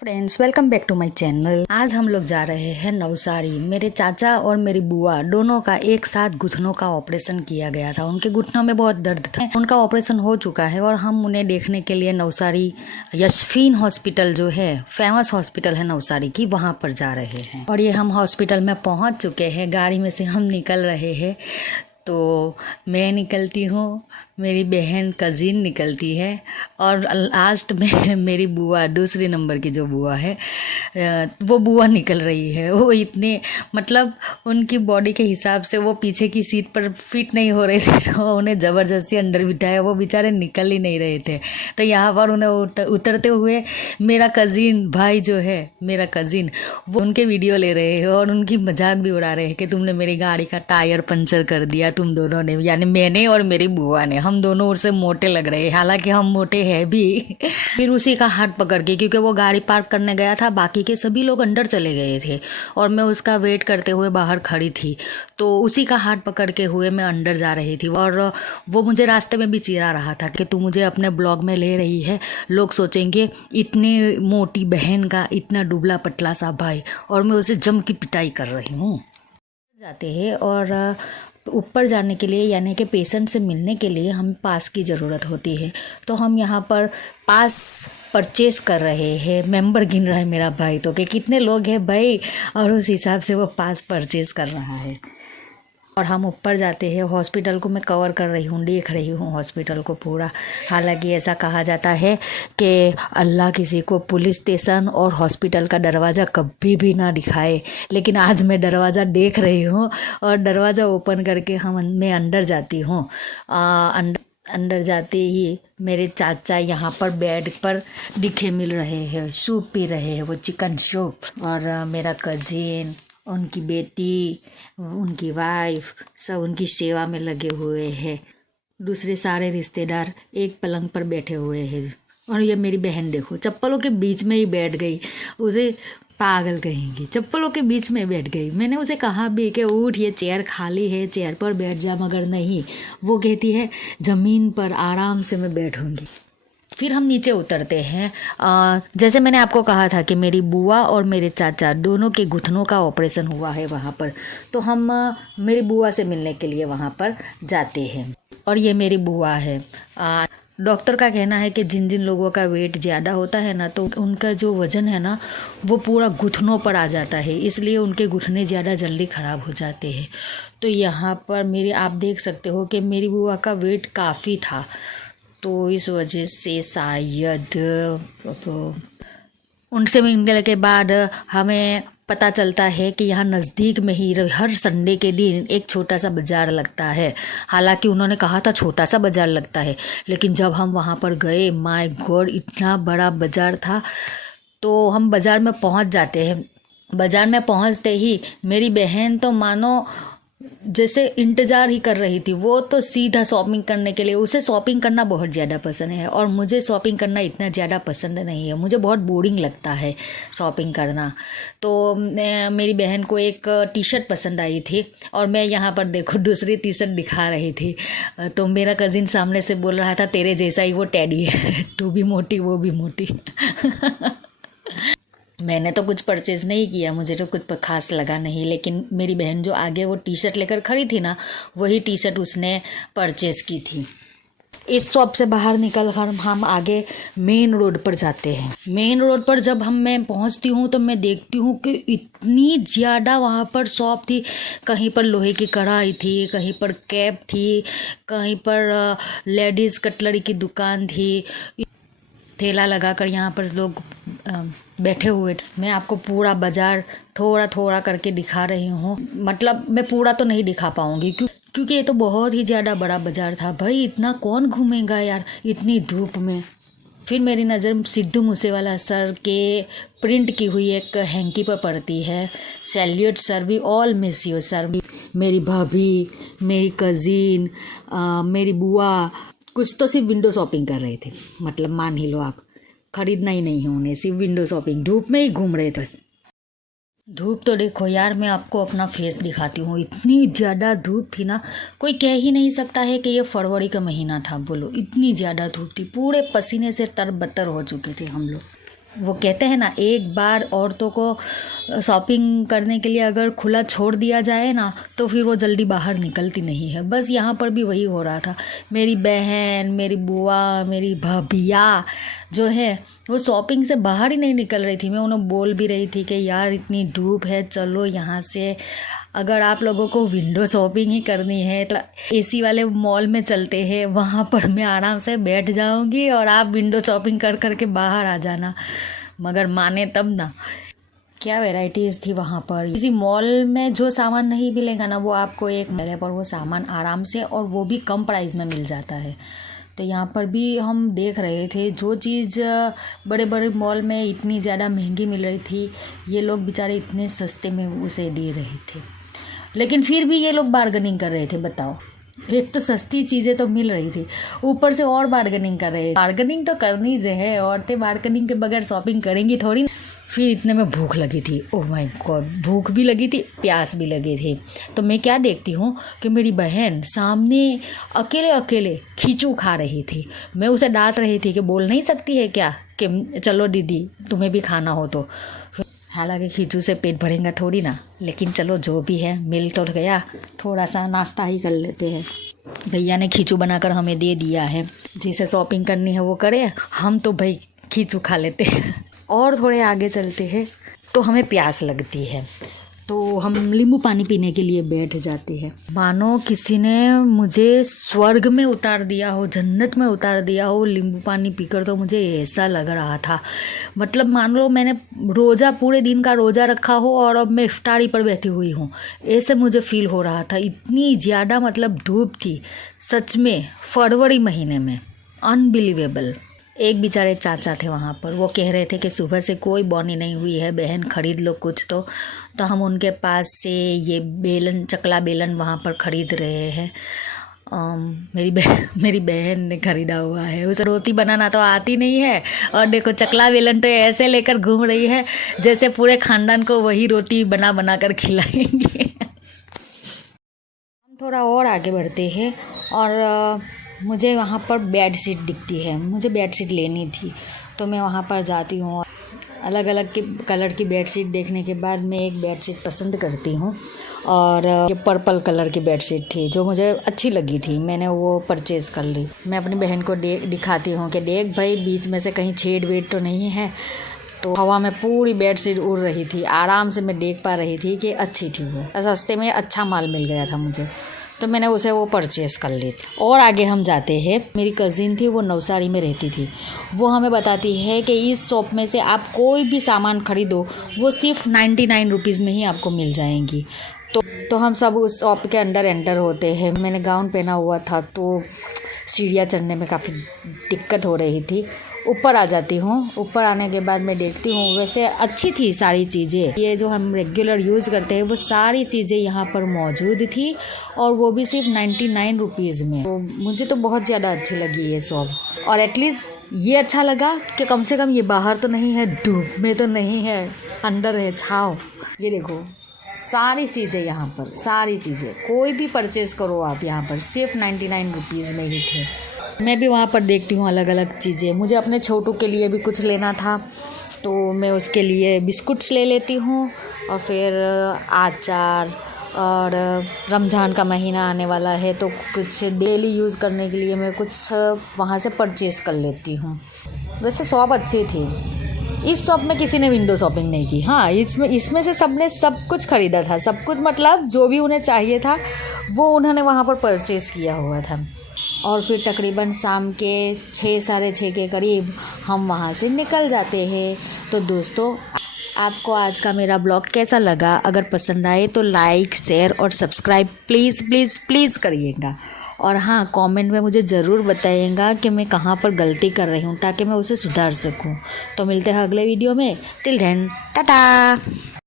Friends, welcome back to my channel. आज हम लोग जा रहे हैं नवसारी। मेरे चाचा और मेरी बुआ दोनों का एक साथ घुटनों का ऑपरेशन किया गया था। उनके घुटनों में बहुत दर्द था। उनका ऑपरेशन हो चुका है और हम उन्हें देखने के लिए नवसारी यशफीन हॉस्पिटल जो है, फेमस हॉस्पिटल है नवसारी की, वहाँ पर जा रहे हैं। और ये हम हॉस्पिटल में पहुँच चुके हैं। गाड़ी में से हम निकल रहे हैं तो मैं निकलती हूँ, मेरी बहन कज़िन निकलती है और लास्ट में मेरी बुआ, दूसरे नंबर की जो बुआ है वो बुआ निकल रही है। वो इतने मतलब उनकी बॉडी के हिसाब से वो पीछे की सीट पर फिट नहीं हो रहे थे, तो उन्हें ज़बरदस्ती अंदर बिठाया। वो बेचारे निकल ही नहीं रहे थे। तो यहाँ पर उन्हें उतरते हुए मेरा कज़िन भाई जो है, मेरा कज़िन, वो उनके वीडियो ले रहे हैं और उनकी मजाक भी उड़ा रहे हैं कि तुमने मेरी गाड़ी का टायर पंचर कर दिया, तुम दोनों ने, यानी मैंने और मेरी बुआ ने। हम दोनों उससे मोटे लग रहे हैं, हालांकि हम मोटे हैं भी। फिर उसी का हाथ पकड़ के, क्योंकि वो गाड़ी पार्क करने गया था, बाकी के सभी लोग अंदर चले गए थे और मैं उसका वेट करते हुए बाहर खड़ी थी, तो उसी का हाथ पकड़ के हुए मैं अंदर जा रही थी। और वो मुझे रास्ते में भी चिढ़ा रहा था कि तू मुझे अपने ब्लॉग में ले रही है, लोग सोचेंगे इतनी मोटी बहन का इतना दुबला पतला सा भाई, और मैं उसे जम की पिटाई कर रही हूँ। जाते हैं और ऊपर जाने के लिए, यानी कि पेशेंट से मिलने के लिए हमें पास की ज़रूरत होती है। तो हम यहाँ पर पास परचेस कर रहे हैं। मेंबर गिन रहा है मेरा भाई तो कि कितने लोग हैं भाई, और उस हिसाब से वो पास परचेस कर रहा है। और हम ऊपर जाते हैं। हॉस्पिटल को मैं कवर कर रही हूँ, देख रही हूँ हॉस्पिटल को पूरा। हालांकि ऐसा कहा जाता है कि अल्लाह किसी को पुलिस स्टेशन और हॉस्पिटल का दरवाज़ा कभी भी ना दिखाए, लेकिन आज मैं दरवाज़ा देख रही हूँ और दरवाज़ा ओपन करके मैं अंदर जाती हूँ। अंदर जाते ही मेरे चाचा यहाँ पर बेड पर दिखे मिल रहे हैं, सूप पी रहे हैं, वो चिकन सूप। और मेरा कज़िन, उनकी बेटी, उनकी वाइफ, सब उनकी सेवा में लगे हुए हैं। दूसरे सारे रिश्तेदार एक पलंग पर बैठे हुए हैं। और ये मेरी बहन देखो, चप्पलों के बीच में ही बैठ गई। उसे पागल कहेंगी, चप्पलों के बीच में बैठ गई। मैंने उसे कहा भी कि उठ, ये चेयर खाली है, चेयर पर बैठ जा, मगर नहीं, वो कहती है ज़मीन पर आराम से मैं बैठूंगी। फिर हम नीचे उतरते हैं। जैसे मैंने आपको कहा था कि मेरी बुआ और मेरे चाचा दोनों के घुटनों का ऑपरेशन हुआ है वहाँ पर, तो हम मेरी बुआ से मिलने के लिए वहाँ पर जाते हैं। और ये मेरी बुआ है। डॉक्टर का कहना है कि जिन जिन लोगों का वेट ज़्यादा होता है ना, तो उनका जो वज़न है ना वो पूरा घुटनों पर आ जाता है, इसलिए उनके घुटने ज़्यादा जल्दी ख़राब हो जाते हैं। तो यहाँ पर आप देख सकते हो कि मेरी बुआ का वेट काफ़ी था, तो इस वजह से शायद उनसे मिलने के बाद हमें पता चलता है कि यहाँ नज़दीक में ही हर संडे के दिन एक छोटा सा बाज़ार लगता है। हालांकि उन्होंने कहा था छोटा सा बाज़ार लगता है, लेकिन जब हम वहाँ पर गए, माय गॉड, इतना बड़ा बाज़ार था। तो हम बाज़ार में पहुँच जाते हैं। बाज़ार में पहुँचते ही मेरी बहन तो मानो जैसे इंतज़ार ही कर रही थी। वो तो सीधा शॉपिंग करने के लिए, उसे शॉपिंग करना बहुत ज़्यादा पसंद है और मुझे शॉपिंग करना इतना ज़्यादा पसंद नहीं है। मुझे बहुत बोरिंग लगता है शॉपिंग करना। तो मेरी बहन को एक टी शर्ट पसंद आई थी और मैं यहाँ पर देखो दूसरी टी शर्ट दिखा रही थी। तो मेरा कज़िन सामने से बोल रहा था तेरे जैसा ही वो टेडी है, तू भी मोटी वो भी मोटी। मैंने तो कुछ परचेज़ नहीं किया, मुझे तो कुछ खास लगा नहीं, लेकिन मेरी बहन जो आगे वो टी शर्ट लेकर खड़ी थी ना, वही टी शर्ट उसने परचेज़ की थी। इस शॉप से बाहर निकल कर हम आगे मेन रोड पर जाते हैं। मेन रोड पर जब मैं पहुंचती हूँ तो मैं देखती हूँ कि इतनी ज़्यादा वहाँ पर शॉप थी। कहीं पर लोहे की कढ़ाई थी, कहीं पर कैप थी, कहीं पर लेडीज़ कटलरी की दुकान थी। ठेला लगाकर यहाँ पर लोग बैठे हुए। मैं आपको पूरा बाज़ार थोड़ा थोड़ा करके दिखा रही हूँ। मतलब मैं पूरा तो नहीं दिखा पाऊँगी क्योंकि ये तो बहुत ही ज़्यादा बड़ा बाज़ार था। भाई इतना कौन घूमेगा यार इतनी धूप में। फिर मेरी नज़र सिद्धू मूसेवाला सर के प्रिंट की हुई एक हैंकी पर पड़ती है, salute sir, we all miss you sir. मेरी भाभी, मेरी कज़िन, मेरी बुआ कुछ तो सिर्फ विंडो शॉपिंग कर रहे थे। मतलब मान ही लो आप, खरीदना ही नहीं है उन्हें, सिर्फ विंडो शॉपिंग, धूप में ही घूम रहे थे। धूप तो देखो यार, मैं आपको अपना फेस दिखाती हूँ। इतनी ज़्यादा धूप थी ना, कोई कह ही नहीं सकता है कि ये फरवरी का महीना था। बोलो, इतनी ज़्यादा धूप थी, पूरे पसीने से तरबतर हो चुके थे हम लोग। वो कहते हैं ना, एक बार औरतों को शॉपिंग करने के लिए अगर खुला छोड़ दिया जाए ना तो फिर वो जल्दी बाहर निकलती नहीं है। बस यहाँ पर भी वही हो रहा था। मेरी बहन, मेरी बुआ, मेरी भाभिया जो है वो शॉपिंग से बाहर ही नहीं निकल रही थी। मैं उन्हें बोल भी रही थी कि यार इतनी धूप है, चलो यहाँ से, अगर आप लोगों को विंडो शॉपिंग ही करनी है तो एसी वाले मॉल में चलते हैं, वहाँ पर मैं आराम से बैठ जाऊँगी और आप विंडो शॉपिंग कर करके बाहर आ जाना। मगर माने तब ना, क्या वैरायटीज़ थी वहाँ पर। किसी मॉल में जो सामान नहीं मिलेगा ना वो आपको एक जगह पर वो सामान आराम से और वो भी कम प्राइस में मिल जाता है। तो यहाँ पर भी हम देख रहे थे जो चीज़ बड़े बड़े मॉल में इतनी ज़्यादा महंगी मिल रही थी, ये लोग बेचारे इतने सस्ते में उसे दे रहे थे। लेकिन फिर भी ये लोग बार्गेनिंग कर रहे थे। बताओ, एक तो सस्ती चीज़ें तो मिल रही थी, ऊपर से और बार्गेनिंग कर रहे हैं। बार्गेनिंग तो करनी जो है, औरतें बार्गेनिंग के बगैर शॉपिंग करेंगी थोड़ी। फिर इतने में भूख लगी थी, ओह माय गॉड, भूख भी लगी थी, प्यास भी लगी थी। तो मैं क्या देखती हूँ कि मेरी बहन सामने अकेले अकेले खींचू खा रही थी। मैं उसे डांट रही थी कि बोल नहीं सकती है क्या कि चलो दीदी तुम्हें भी खाना हो तो। हालांकि खींचू से पेट भरेगा थोड़ी ना, लेकिन चलो जो भी है मिल तो गया, थोड़ा सा नाश्ता ही कर लेते हैं। भैया ने खींचू बनाकर हमें दे दिया है, जिसे शॉपिंग करनी है वो करे, हम तो भाई खींचू खा लेते हैं। और थोड़े आगे चलते हैं तो हमें प्यास लगती है, तो हम नींबू पानी पीने के लिए बैठ जाते हैं। मानो किसी ने मुझे स्वर्ग में उतार दिया हो, जन्नत में उतार दिया हो नींबू पानी पीकर। तो मुझे ऐसा लग रहा था, मतलब मान लो मैंने रोज़ा, पूरे दिन का रोज़ा रखा हो और अब मैं इफ्तारी पर बैठी हुई हूँ, ऐसे मुझे फील हो रहा था। इतनी ज़्यादा मतलब धूप थी सच में, फरवरी महीने में, अनबिलीवेबल। एक बेचारे चाचा थे वहाँ पर, वो कह रहे थे कि सुबह से कोई बोनी नहीं हुई है, बहन खरीद लो कुछ तो हम उनके पास से ये बेलन, चकला बेलन वहाँ पर खरीद रहे हैं। मेरी बहन ने खरीदा हुआ है। उसे रोटी बनाना तो आती नहीं है और देखो चकला बेलन तो ऐसे लेकर घूम रही है जैसे पूरे खानदान को वही रोटी बना बना कर खिलाएंगे। हम थोड़ा और आगे बढ़ते हैं और मुझे वहाँ पर बेड शीट दिखती है। मुझे बेड शीट लेनी थी तो मैं वहाँ पर जाती हूँ। अलग अलग के कलर की बेड शीट देखने के बाद मैं एक बेड शीट पसंद करती हूँ और ये पर्पल कलर की बेड शीट थी जो मुझे अच्छी लगी थी, मैंने वो परचेज़ कर ली। मैं अपनी बहन को दिखाती हूँ कि देख भाई बीच में से कहीं छेद वेद तो नहीं है। तो हवा में पूरी बेड शीट उड़ रही थी, आराम से मैं देख पा रही थी कि अच्छी थी वो, सस्ते में अच्छा माल मिल गया था मुझे, तो मैंने उसे वो परचेज़ कर ली थी। और आगे हम जाते हैं, मेरी कज़िन थी, वो नवसारी में रहती थी। वो हमें बताती है कि इस शॉप में से आप कोई भी सामान खरीदो वो सिर्फ 99 रुपीज़ में ही आपको मिल जाएंगी। तो हम सब उस शॉप के अंदर एंटर होते हैं। मैंने गाउन पहना हुआ था तो सीढ़ियाँ चढ़ने में काफ़ी दिक्कत हो रही थी। ऊपर आ जाती हूँ, ऊपर आने के बाद मैं देखती हूँ, वैसे अच्छी थी सारी चीज़ें, ये जो हम रेगुलर यूज़ करते हैं वो सारी चीज़ें यहाँ पर मौजूद थी और वो भी सिर्फ 99 रुपीज़ में। तो मुझे तो बहुत ज़्यादा अच्छी लगी ये शॉप। और एटलीस्ट ये अच्छा लगा कि कम से कम ये बाहर तो नहीं है, धूप में तो नहीं है, अंदर है छाँव। ये देखो सारी चीज़ें यहाँ पर, सारी चीज़ें कोई भी परचेज़ करो आप यहाँ पर सिर्फ 99 रुपीज़ में ही थे। मैं भी वहाँ पर देखती हूँ अलग अलग चीज़ें। मुझे अपने छोटू के लिए भी कुछ लेना था तो मैं उसके लिए बिस्कुट्स ले लेती हूँ और फिर अचार, और रमज़ान का महीना आने वाला है तो कुछ डेली यूज़ करने के लिए मैं कुछ वहाँ से परचेज़ कर लेती हूँ। वैसे शॉप अच्छी थी। इस शॉप में किसी ने विंडो शॉपिंग नहीं की। हाँ, इसमें से सबने सब कुछ ख़रीदा था, सब कुछ मतलब जो भी उन्हें चाहिए था वो उन्होंने वहाँ पर परचेज़ किया हुआ था। और फिर तकरीबन शाम के 6, साढ़े 6 के करीब हम वहाँ से निकल जाते हैं। तो दोस्तों, आपको आज का मेरा ब्लॉग कैसा लगा? अगर पसंद आए तो लाइक, शेयर और सब्सक्राइब प्लीज़ प्लीज़ प्लीज़ करिएगा। और हाँ, कमेंट में मुझे ज़रूर बताइएगा कि मैं कहाँ पर गलती कर रही हूँ ताकि मैं उसे सुधार सकूँ। तो मिलते हैं अगले वीडियो में। Till then Tata.